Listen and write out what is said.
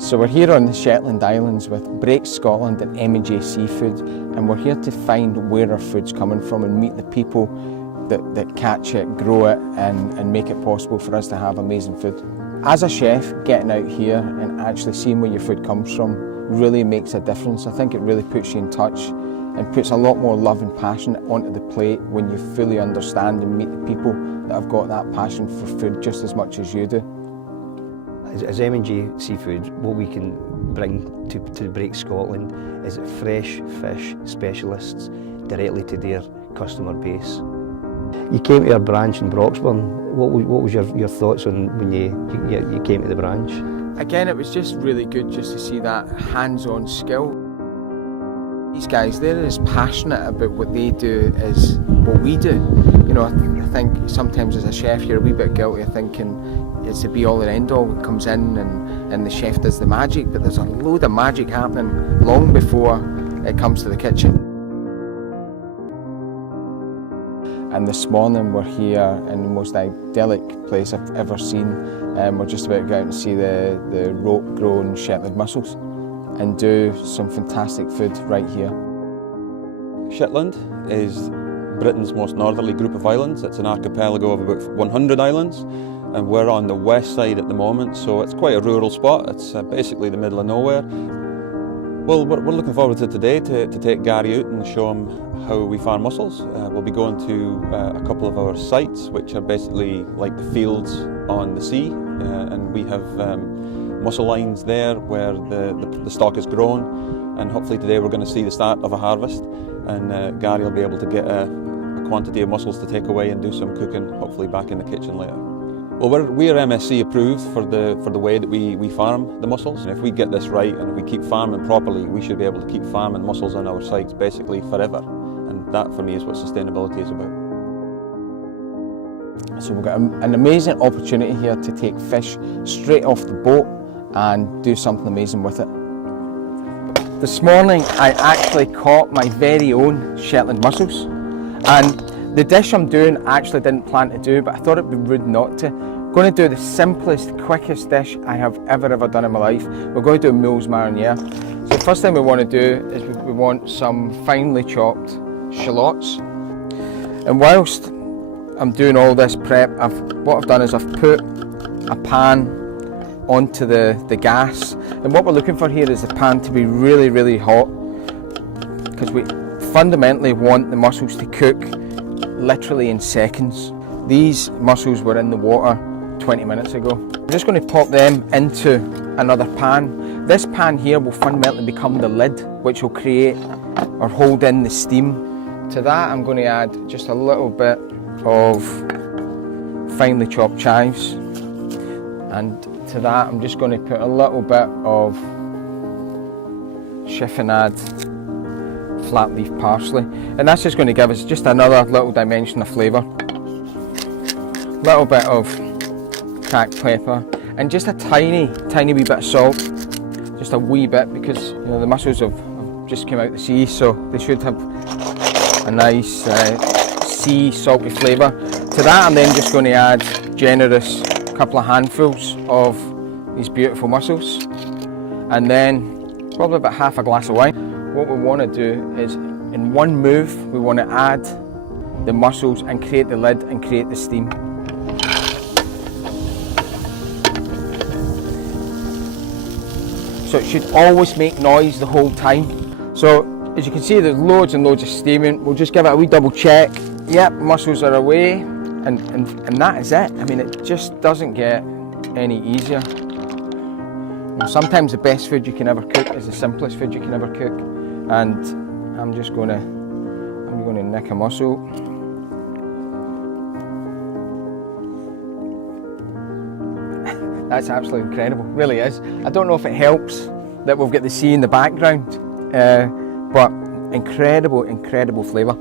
So we're here on the Shetland Islands with Break Scotland and M&J Seafood, and we're here to find where our food's coming from and meet the people that catch it, grow it and make it possible for us to have amazing food. As a chef, getting out here and actually seeing where your food comes from really makes a difference. I think it really puts you in touch and puts a lot more love and passion onto the plate when you fully understand and meet the people that have got that passion for food just as much as you do. As M&J Seafood, what we can bring to Break Scotland is fresh fish specialists directly to their customer base. You came to our branch in Broxburn. What was your thoughts on when you came to the branch? Again, it was just really good just to see that hands-on skill. These guys, they're as passionate about what they do as what we do. You know, I think sometimes as a chef you're a wee bit guilty of thinking it's the be-all and end-all. It comes in and the chef does the magic, but there's a load of magic happening long before it comes to the kitchen. And this morning we're here in the most idyllic place I've ever seen. We're just about to go out and see the rope-grown Shetland mussels and do some fantastic food right here. Shetland is Britain's most northerly group of islands. It's an archipelago of about 100 islands, and we're on the west side at the moment, so it's quite a rural spot. It's basically the middle of nowhere. Well, we're looking forward to today to take Gary out and show him how we farm mussels. We'll be going to a couple of our sites, which are basically like the fields on the sea, and we have mussel lines there where the stock is grown, and hopefully today we're going to see the start of a harvest, and Gary will be able to get a quantity of mussels to take away and do some cooking, hopefully back in the kitchen later. Well, we're MSC approved for the way that we farm the mussels, and if we get this right and if we keep farming properly, we should be able to keep farming mussels on our sites basically forever, and that for me is what sustainability is about. So we've got an amazing opportunity here to take fish straight off the boat and do something amazing with it. This morning I actually caught my very own Shetland mussels, and the dish I'm doing I actually didn't plan to do, but I thought it'd be rude not to. I'm going to do the simplest, quickest dish I have ever done in my life. We're going to do moules mariniere. So the first thing we want to do is we want some finely chopped shallots. And whilst I'm doing all this prep, what I've done is I've put a pan onto the gas, and what we're looking for here is the pan to be really, really hot, because we fundamentally want the mussels to cook literally in seconds. These mussels were in the water 20 minutes ago. I'm just going to pop them into another pan. This pan here will fundamentally become the lid, which will create or hold in the steam. To that I'm going to add just a little bit of finely chopped chives, and to that I'm just going to put a little bit of Shetand flat leaf parsley, and that's just going to give us just another little dimension of flavour. Little bit of cracked pepper and just a tiny wee bit of salt, just a wee bit, because you know the mussels have just come out the sea, so they should have a nice sea salty flavour. To that I'm then just going to add generous couple of handfuls of these beautiful mussels, and then probably about half a glass of wine. What we want to do is in one move we want to add the mussels and create the lid and create the steam. So it should always make noise the whole time. So as you can see there's loads and loads of steaming. We'll just give it a wee double check. Yep, mussels are away, and that is it. I mean, it just doesn't get any easier. And sometimes the best food you can ever cook is the simplest food you can ever cook. And I'm going to nick a mussel. That's absolutely incredible, really is. I don't know if it helps that we've got the sea in the background, but incredible flavour.